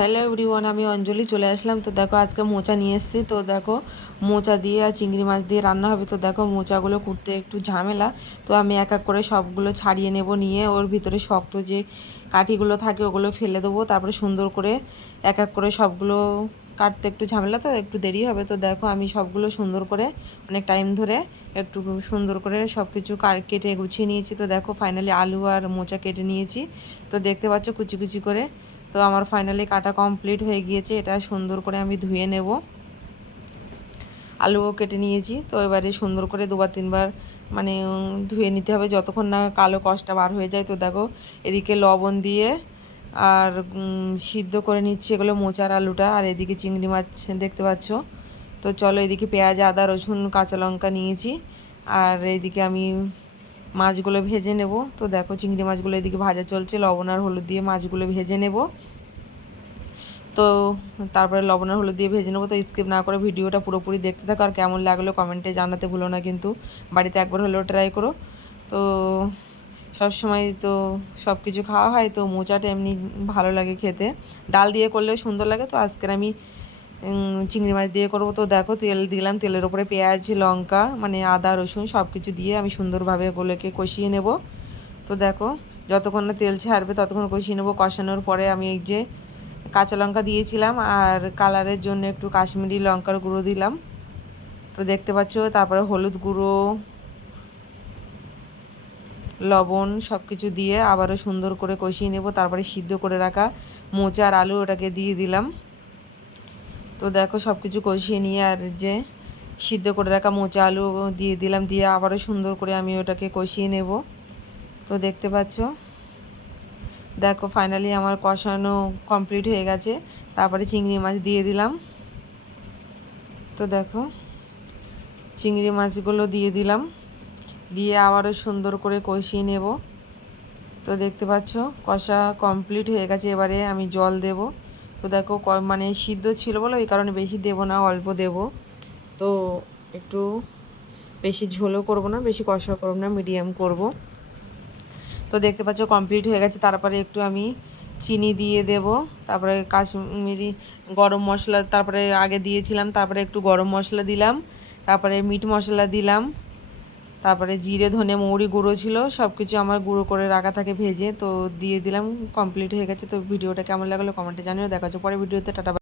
Hello everyone, আমি অঞ্জলি চলে আসলাম। তো দেখো আজকে মোচা নিয়ে এসেছি। তো দেখো মোচা দিয়ে আর চিংড়ি মাছ দিয়ে রান্না হবে। তো দেখো মোচাগুলো কুটতে একটু ঝামেলা। তো আমি এক এক করে সবগুলো ছাড়িয়ে নেব, নিয়ে ওর ভিতরে শক্ত যে কাঠিগুলো থাকে ওগুলো ফেলে দেবো। তারপরে সুন্দর করে এক এক করে সবগুলো কাটতে একটু ঝামেলা, তো একটু দেরি হবে। তো দেখো আমি সবগুলো সুন্দর করে অনেক টাইম ধরে একটু সুন্দর করে সব কিছু কেটে গুছিয়ে নিয়েছি। তো দেখো ফাইনালি আলু আর মোচা কেটে নিয়েছি। তো দেখতে পাচ্ছ কুচি কুচি করে। তো আমার ফাইনালি কাটা কমপ্লিট হয়ে গিয়েছে। এটা সুন্দর করে আমি ধুয়ে নেব। আলুও কেটে নিয়েছি। তো এবারে সুন্দর করে দুবার তিনবার মানে ধুয়ে নিতে হবে যতক্ষণ না কালো কষটা বার হয়ে যায়। তো দেখো এদিকে লবণ দিয়ে আর সিদ্ধ করে নিচ্ছি এগুলো মোচার আলুটা, আর এদিকে চিংড়ি মাছ দেখতে পাচ্ছ। তো চলো এদিকে পেঁয়াজ আদা রসুন কাঁচা লঙ্কা নিয়েছি, আর এদিকে আমি মাছগুলো ভেজে নেব। তো দেখো চিংড়ি মাছগুলো এদিকে ভাজা চলছে, লবণ আর হলুদ দিয়ে মাছগুলো ভেজে নেব। তো তারপরে লবণ আর হলুদ দিয়ে ভেজে নেবো। তো স্কিপ না করে ভিডিওটা পুরোপুরি দেখতে থাকো, আর কেমন লাগলো কমেন্টে জানাতে ভুলো না কিন্তু। বাড়িতে একবার হলেও ট্রাই করো। তো সবসময় তো সব কিছু খাওয়া হয়, তো মোচাটা এমনি ভালো লাগে খেতে, ডাল দিয়ে করলেও সুন্দর লাগে। তো আজকের আমি চিংড়ি মাছ দিয়ে করবো। তো দেখো তেল দিলাম, তেলের ওপরে পেঁয়াজ লঙ্কা মানে আদা রসুন সব কিছু দিয়ে আমি সুন্দরভাবে ওগুলোকে কষিয়ে নেব। তো দেখো যতক্ষণ না তেল ছাড়বে ততক্ষণ কষিয়ে নেবো। কষানোর পরে আমি এই যে কাঁচা লঙ্কা দিয়েছিলাম, আর কালারের জন্য একটু কাশ্মীরি লঙ্কার গুঁড়ো দিলাম। তো দেখতে পাচ্ছ, তারপরে হলুদ গুঁড়ো লবণ সব কিছু দিয়ে আবারও সুন্দর করে কষিয়ে নেব। তারপরে সিদ্ধ করে রাখা মোচা আর আলু ওটাকে দিয়ে দিলাম। তো দেখো সব কিছু কষিয়ে নিয়ে আর যে সিদ্ধ করে রাখা মোচা আলু দিয়ে দিলাম, দিয়ে আবারও সুন্দর করে আমি ওটাকে কষিয়ে নেব। তো দেখতে পাচ্ছ দেখো ফাইনালি আমার কষানো কমপ্লিট হয়ে গেছে। তারপরে চিংড়ি মাছ দিয়ে দিলাম। তো দেখো চিংড়ি মাছগুলো দিয়ে দিলাম, দিয়ে আবারও সুন্দর করে কষিয়ে নেব। তো দেখতে পাচ্ছ কষা কমপ্লিট হয়ে গেছে। এবারে আমি জল দেব। তো দেখো মানে সিদ্ধ ছিল বলো এই কারণে বেশি দেব না, অল্প দেব। তো একটু বেশি ঝোলও করব না, বেশি কষা করব না, মিডিয়াম করব। তো দেখতে পাচ্ছ কমপ্লিট হয়ে গেছে। তারপরে একটু আমি চিনি দিয়ে দেব, তারপরে কাশ্মীরি গরম মশলা তারপরে আগে দিয়েছিলাম, তারপরে একটু গরম মশলা দিলাম, তারপরে মিট মশলা দিলাম, তারপরে জিরে ধনে মৌরি গুঁড়ো ছিল, সব কিছু আমার গুঁড়ো করে রাখা থাকে ভেজে, তো দিয়ে দিলাম। কমপ্লিট হয়ে গেছে। তো ভিডিওটা কেমন লাগলো কমেন্টে জানিও। দেখা হচ্ছে পরে ভিডিওতে। টাটা।